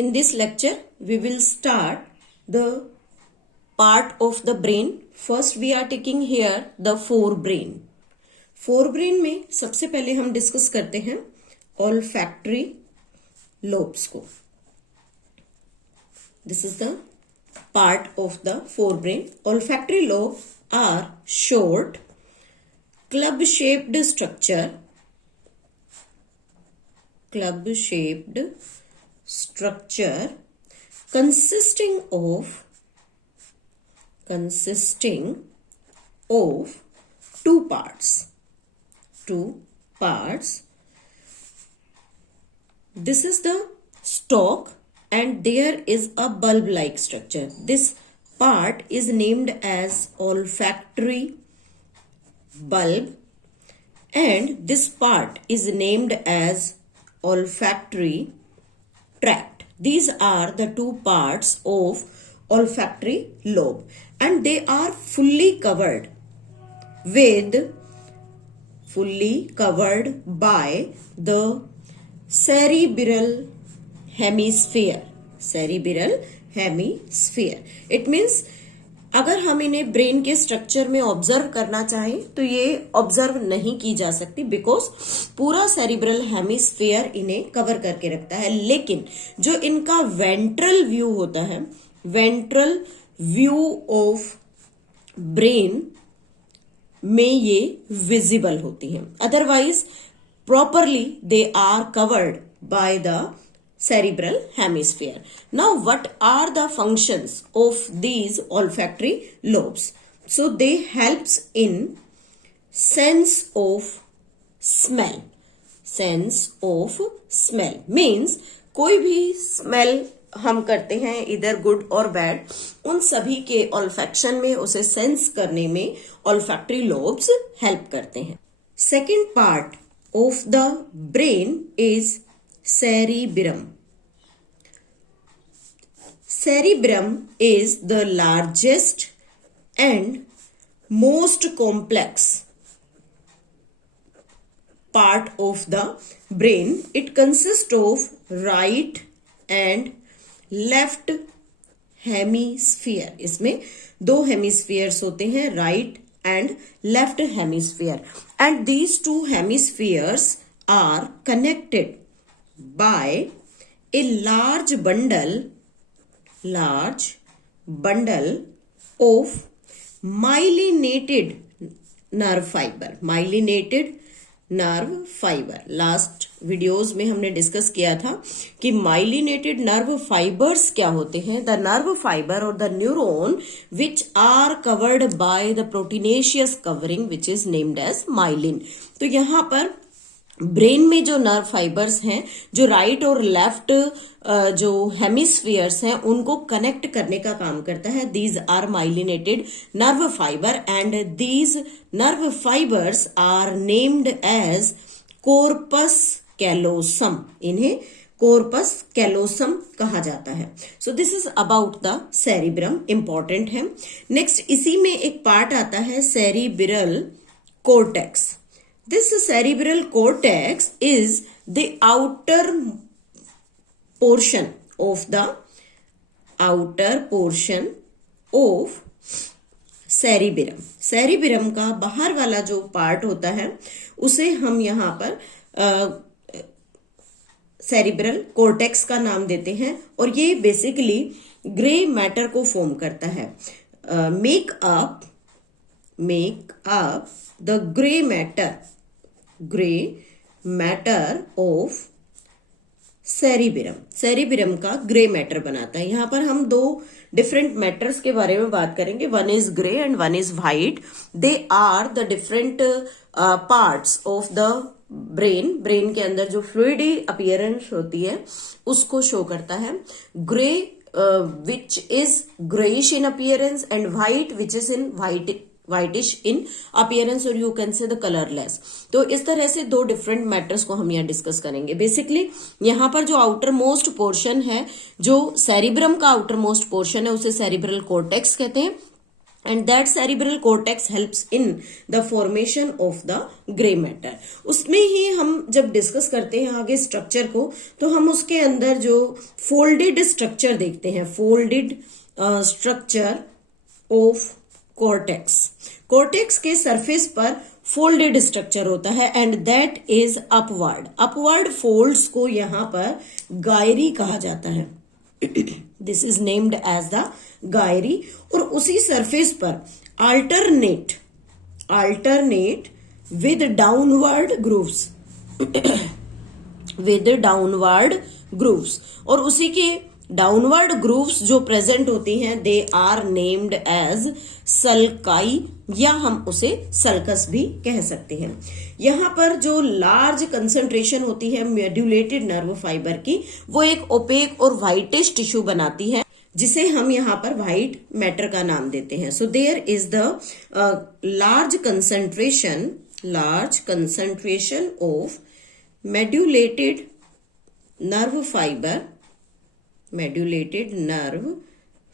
In this lecture, we will start the part of the brain. First, we are taking here the forebrain. Forebrain में सबसे पहले हम discuss करते हैं olfactory lobes को. This is the part of the forebrain. Olfactory lobes are short, club-shaped structure consisting of two parts. This is the stalk and there is a bulb-like structure. This part is named as olfactory bulb and this part is named as olfactory tract. These are the two parts of olfactory lobe and they are fully covered by the cerebral hemisphere. It means अगर हम इन्हें brain के structure में observe करना चाहें तो ये observe नहीं की जा सकती बिकॉज पूरा सेरिब्रल हेमिस्फीयर इन्हें कवर करके रखता है. लेकिन जो इनका वेंट्रल व्यू होता है, वेंट्रल व्यू ऑफ ब्रेन में ये विजिबल होती हैं. Otherwise properly they are covered by the cerebral hemisphere. Now, what are the functions of these olfactory lobes? So, they helps in sense of smell. Sense of smell means कोई भी smell हम करते हैं इधर good और bad, उन सभी के ऑल्फैक्शन में उसे सेंस करने में olfactory lobes हेल्प करते हैं. Second part of the brain is cerebrum. Cerebrum is the largest and most complex part of the brain. It consists of right and left hemisphere. इसमें दो हेमिस्फीयर्स होते हैं, right and left hemisphere, and these two hemispheres are connected by a large bundle of myelinated nerve fiber. Last videos में हमने discuss किया था कि myelinated nerve fibres क्या होते हैं. द नर्व फाइबर और the neuron which are covered by the proteinaceous covering which is named as myelin. तो यहाँ पर ब्रेन में जो नर्व फाइबर्स हैं, जो राइट और लेफ्ट जो हेमिस्फीयर्स हैं उनको कनेक्ट करने का काम करता है. These are myelinated nerve fibre and these nerve fibres are named as corpus callosum. इन्हें कॉर्पस कैलोसम कहा जाता है. So this is about the cerebrum, important है. नेक्स्ट इसी में एक पार्ट आता है cerebral cortex. This cerebral cortex is the outer portion of cerebrum. Cerebrum का बाहर वाला जो पार्ट होता है उसे हम यहाँ पर cerebral cortex का नाम देते हैं और ये बेसिकली ग्रे मैटर को फॉर्म करता है. Make up the grey matter of cerebrum का ग्रे मैटर बनाता है. यहां पर हम दो डिफरेंट मैटर्स के बारे में बात करेंगे. One is grey and one is white. They are the different parts of the brain के अंदर जो फ्लूइडी अपीयरेंस होती है उसको शो करता है. Grey which is greyish in appearance and white which is in whitish in appearance और you can say the colorless. तो इस तरह से दो डिफरेंट मैटर्स को हम यहाँ डिस्कस करेंगे. बेसिकली यहाँ पर जो आउटर मोस्ट पोर्शन है, जो सेरिब्रम का आउटर मोस्ट पोर्शन है उसे सेरिब्रल कॉर्टेक्स कहते हैं and that cerebral cortex helps in the formation of the gray matter. उसमें ही हम जब डिस्कस करते हैं आगे स्ट्रक्चर को, तो हम उसके अंदर जो फोल्डेड स्ट्रक्चर देखते हैं, folded structure of cortex, cortex के सरफेस पर फोल्डेड स्ट्रक्चर होता है and that is upward, upward folds को यहां पर गायरी कहा जाता है. This is named as the gyri. और उसी सरफेस पर alternate with downward grooves, with downward grooves, और उसी के डाउनवर्ड ग्रूव्स जो प्रेजेंट होती हैं they are named as sulci, या हम उसे सल्कस भी कह सकते हैं. यहां पर जो लार्ज कंसंट्रेशन होती है मेड्यूलेटेड नर्व फाइबर की, वो एक ओपेक और व्हाइटिश टिश्यू बनाती है जिसे हम यहां पर व्हाइट मैटर का नाम देते हैं. So there is the large concentration of medullated nerve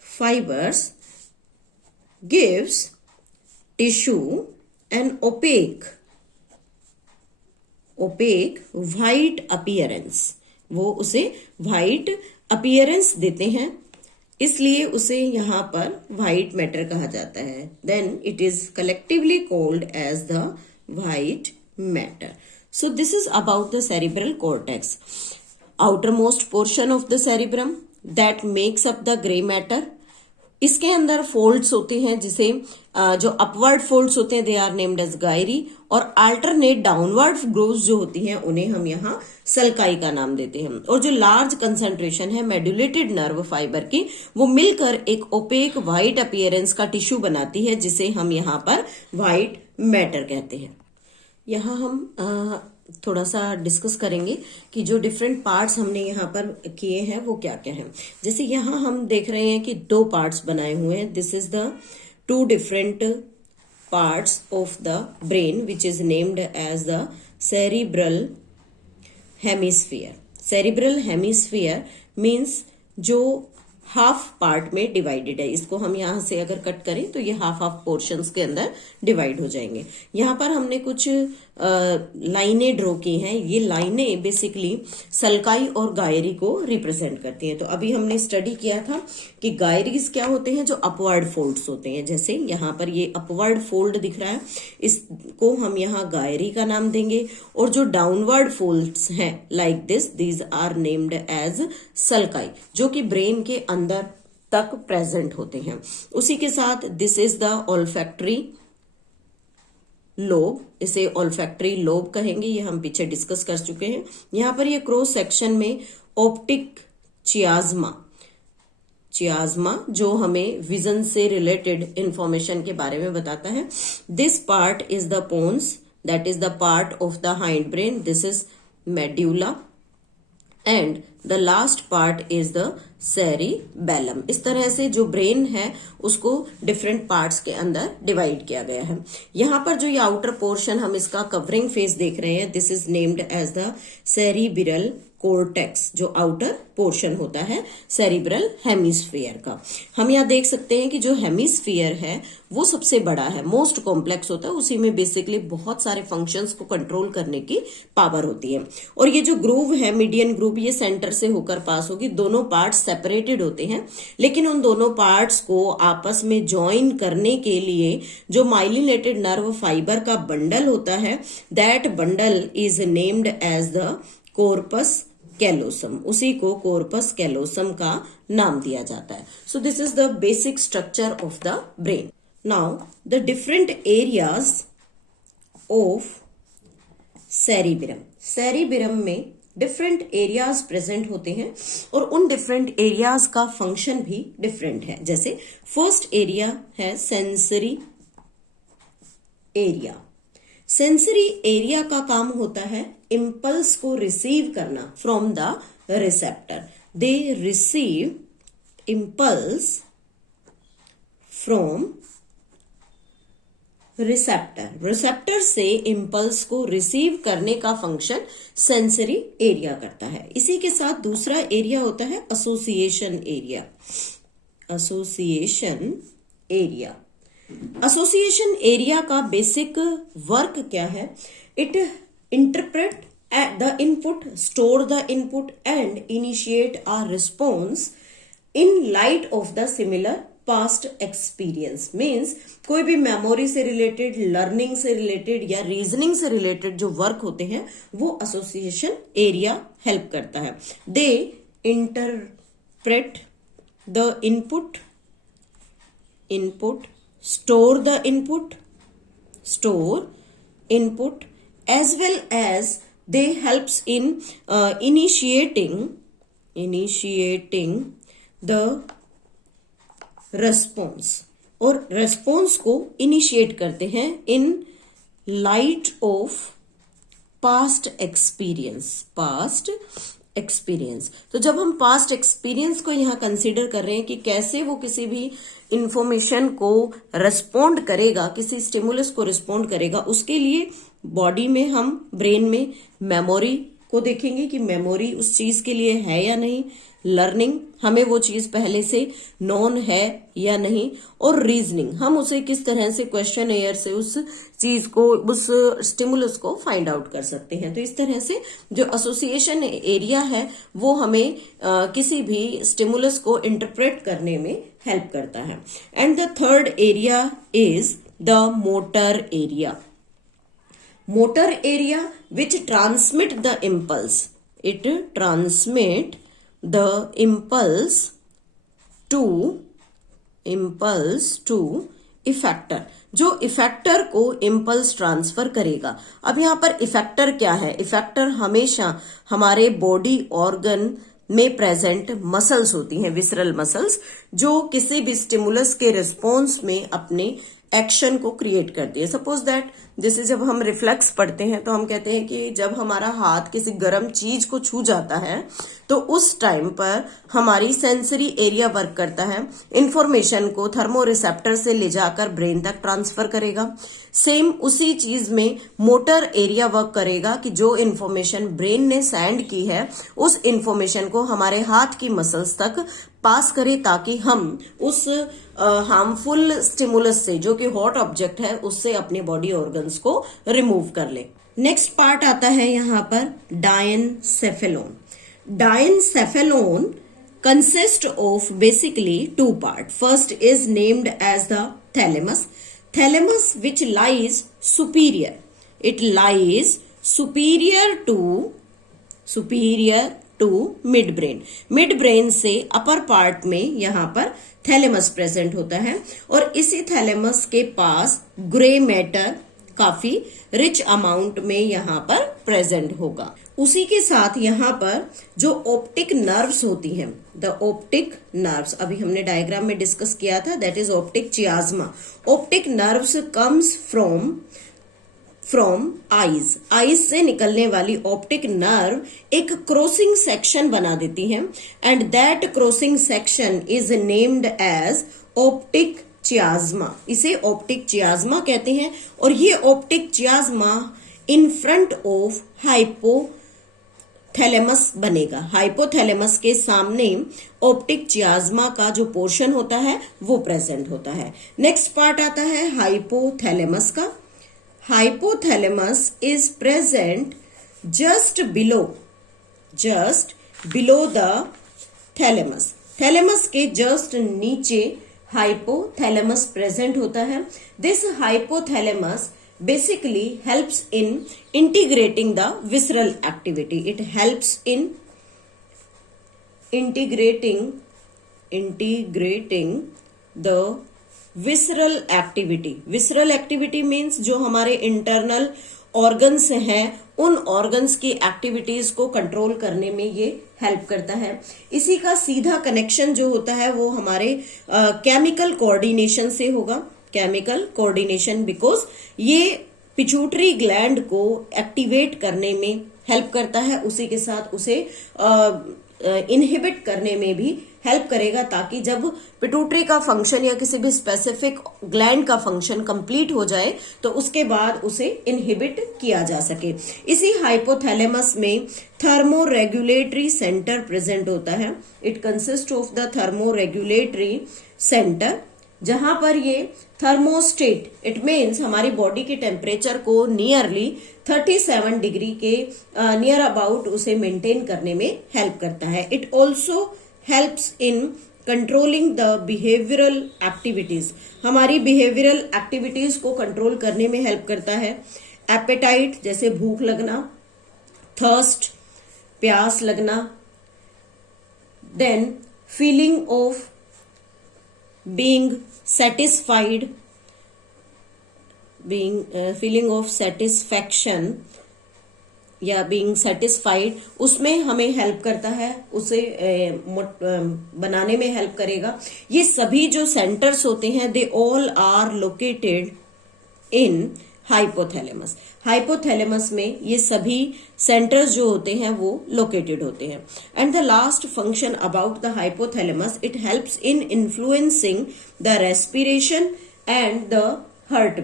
fibers gives tissue an opaque white appearance. वो उसे white appearance देते हैं, इसलिए उसे यहां पर white matter कहा जाता है. Then it is collectively called as the white matter. So this is about the cerebral cortex. Outermost portion of the cerebrum that makes up the gray matter. इसके अंदर फोल्ड्स होते हैं जिसे जो अपवर्ड फोल्ड्स होते हैं they are named as gyri, और alternate downward grooves जो होती हैं उन्हें हम यहाँ सल्काई का नाम देते हैं. और जो लार्ज कंसंट्रेशन है मेड्यूलेटेड नर्व फाइबर की, वो मिलकर एक ओपेक व्हाइट अपीयरेंस का टिश्यू बनाती है जिसे हम यहाँ पर व्हाइट मैटर कहते हैं. यहाँ हम थोड़ा सा डिस्कस करेंगे कि जो डिफरेंट पार्ट्स हमने यहाँ पर किए हैं वो क्या क्या हैं. जैसे यहाँ हम देख रहे हैं कि 2 पार्ट्स बनाए हुए हैं. This is the 2 different parts of the brain which is named as the cerebral hemisphere. Cerebral hemisphere means जो हाफ पार्ट में डिवाइडेड है. इसको हम यहां से अगर कट करें तो ये हाफ पोर्शंस के अंदर डिवाइड हो जाएंगे. यहां पर हमने कुछ लाइनें ड्रॉ की हैं. ये लाइनें बेसिकली सल्काई और गायरी को रिप्रेजेंट करती हैं. तो अभी हमने स्टडी किया था कि गायरीज क्या होते हैं, जो अपवर्ड फोल्ड्स होते हैं. जैसे यहां पर ये अपवर्ड फोल्ड दिख रहा है, इसको हम यहां गायरी का नाम देंगे. और जो डाउनवर्ड फोल्ड्स हैं like this, these are named as sulci, जो कि ब्रेन के अंदर तक प्रेजेंट होते हैं. उसी के साथ this is the olfactory lobe, इसे ऑल्फैक्टरी लोब कहेंगे. ये हम पीछे डिस्कस कर चुके हैं. यहां पर ये क्रॉस सेक्शन में ऑप्टिक चियाज्मा जो हमें विजन से रिलेटेड इंफॉर्मेशन के बारे में बताता है. This part is the pons, that is the part of the hindbrain. This is medulla and the last part is the cerebellum. इस तरह से जो ब्रेन है उसको डिफरेंट पार्ट्स के अंदर डिवाइड किया गया है. यहां पर जो ये आउटर पोर्शन हम इसका कवरिंग फेस देख रहे हैं, this is named as the cerebral cortex, जो आउटर पोर्शन होता है सेरिब्रल हेमिस्फीयर का. हम यहाँ देख सकते हैं कि जो हेमिस्फीयर है वो सबसे बड़ा है, मोस्ट कॉम्प्लेक्स होता है. उसी में बेसिकली बहुत सारे फंक्शंस को कंट्रोल करने की पावर होती है. और ये जो ग्रूव है, मीडियन ग्रूव, ये सेंटर से होकर पास होगी. दोनों पार्ट्स सेपरेटेड होते हैं, लेकिन उन दोनों पार्ट्स को आपस में ज्वाइन करने के लिए जो माइलिनेटेड नर्व फाइबर का बंडल होता है, that bundle is named as the corpus callosum. उसी को कॉर्पस कैलोसम का नाम दिया जाता है. So this is the basic structure of the brain. Now the different areas of cerebrum. Cerebrum में डिफरेंट एरियाज प्रेजेंट होते हैं और उन डिफरेंट एरियाज का फंक्शन भी डिफरेंट है. जैसे फर्स्ट एरिया है सेंसरी एरिया. सेंसरी एरिया का काम होता है इम्पल्स को रिसीव करना from the receptor. They receive impulse from receptor. Receptor से इम्पल्स को रिसीव करने का फंक्शन सेंसरी एरिया करता है. इसी के साथ दूसरा एरिया होता है association area. Association area association area का बेसिक वर्क क्या है? It interpret the input, store the input and initiate a response in light of the similar past experience. Means कोई भी मेमोरी से रिलेटेड, लर्निंग से related या reasoning से related जो वर्क होते हैं वो एसोसिएशन एरिया हेल्प करता है. They interpret the input, store the input as well as they helps in initiating the response, और response को initiate करते हैं in light of past experience. तो जब हम पास्ट एक्सपीरियंस को यहाँ कंसीडर कर रहे हैं कि कैसे वो किसी भी इंफॉर्मेशन को रिस्पोंड करेगा, किसी स्टिमुलस को रिस्पोंड करेगा, उसके लिए बॉडी में, हम ब्रेन में मेमोरी को देखेंगे कि मेमोरी उस चीज के लिए है या नहीं, लर्निंग हमें वो चीज पहले से नॉन है या नहीं, और रीजनिंग हम उसे किस तरह से क्वेश्चन एयर से उस चीज को, उस स्टिमुलस को फाइंड आउट कर सकते हैं. तो इस तरह से जो एसोसिएशन एरिया है वो हमें किसी भी स्टिमुलस को इंटरप्रेट करने में हेल्प करता है. And the third area is the motor area. Motor area which transmit the impulse. It transmit the impulse to effector. जो इफेक्टर को इम्पल्स ट्रांसफर करेगा. अब यहाँ पर इफेक्टर क्या है? इफेक्टर हमेशा हमारे बॉडी ऑर्गन में प्रेजेंट मसल्स होती हैं, विसरल मसल्स, जो किसी भी स्टिमुलस के रिस्पॉन्स में अपने एक्शन को क्रिएट करती है. सपोज दैट जैसे जब हम रिफ्लेक्स पढ़ते हैं तो हम कहते हैं कि जब हमारा हाथ किसी गर्म चीज को छू जाता है तो उस टाइम पर हमारी सेंसरी एरिया वर्क करता है, इंफॉर्मेशन को थर्मो रिसेप्टर से ले जाकर ब्रेन तक ट्रांसफर करेगा. सेम उसी चीज में मोटर एरिया वर्क करेगा कि जो इंफॉर्मेशन ब्रेन ने सेंड की है उस इंफॉर्मेशन को हमारे हाथ की मसल्स तक पास करे, ताकि हम उस हार्मफुल स्टिमुलस से, जो कि हॉट ऑब्जेक्ट है, उससे अपने बॉडी ऑर्गन्स को रिमूव कर ले. नेक्स्ट पार्ट आता है यहाँ पर डायनसेफेलोन. डायनसेफेलोन consist of basically two parts. First is named as the thalamus. Thalamus which lies superior. It lies superior to midbrain. midbrain से upper part में यहाँ पर थैलेमस प्रेजेंट होता है, और इसी थैलेमस के पास ग्रे मैटर काफी रिच अमाउंट में यहाँ पर प्रेजेंट होगा. उसी के साथ यहाँ पर जो ऑप्टिक नर्व्स होती हैं, द ऑप्टिक नर्व्स, अभी हमने डायग्राम में डिस्कस किया था, that is optic chiasma. Optic nerves comes from eyes से निकलने वाली ऑप्टिक नर्व एक क्रॉसिंग सेक्शन बना देती है, and that crossing section is named as optic chiasma. इसे ऑप्टिक चियाज्मा कहते हैं, और ये optic chiasma in front of hypothalamus बनेगा. हाइपोथैलेमस के सामने ऑप्टिक चियाज्मा का जो पोर्शन होता है वो प्रेजेंट होता है. नेक्स्ट पार्ट आता है हाइपोथैलेमस का. Hypothalamus is present just below the thalamus. Thalamus के जस्ट नीचे हाइपोथैलेमस प्रेजेंट होता है. This hypothalamus basically helps in integrating the visceral activity. It helps in integrating the visceral activity. Visceral activity means जो हमारे internal organs हैं, उन organs की activities को control करने में ये help करता है. इसी का सीधा connection जो होता है वो हमारे chemical coordination से होगा. केमिकल कोऑर्डिनेशन, बिकॉज ये पिट्यूटरी ग्लैंड को एक्टिवेट करने में हेल्प करता है, उसी के साथ उसे इनहिबिट करने में भी हेल्प करेगा, ताकि जब पिट्यूटरी का फंक्शन या किसी भी स्पेसिफिक ग्लैंड का फंक्शन कंप्लीट हो जाए तो उसके बाद उसे इनहिबिट किया जा सके. इसी हाइपोथैलेमस में थर्मोरेगुलेटरी सेंटर प्रेजेंट होता है. It consist of the thermoregulatory centre जहां पर ये थर्मोस्टेट, इट मीन्स हमारी बॉडी के टेम्परेचर को नियरली 37 डिग्री के नियर अबाउट उसे मेंटेन करने में हेल्प करता है। It also helps in controlling the behavioural activities, हमारी बिहेवियरल एक्टिविटीज को कंट्रोल करने में हेल्प करता है। एपेटाइट जैसे भूख लगना, थर्स्ट प्यास लगना, than feeling of being satisfied, feeling of satisfaction या बीइंग सेटिस्फाइड, उसमें हमें हेल्प करता है, उसे बनाने में हेल्प करेगा। ये सभी जो सेंटर्स होते हैं they all are located in hypothalamus. Hypothalamus में ये सभी सेंटर्स जो होते हैं वो लोकेटेड होते हैं। And the last function about the hypothalamus, it helps in influencing the respiration and the heart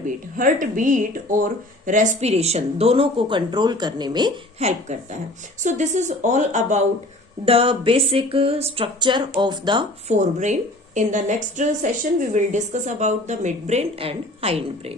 beat और रेस्पिरेशन दोनों को कंट्रोल करने में हेल्प करता है। So this is all about the basic structure of the forebrain. In the next session we will discuss about the midbrain and hindbrain.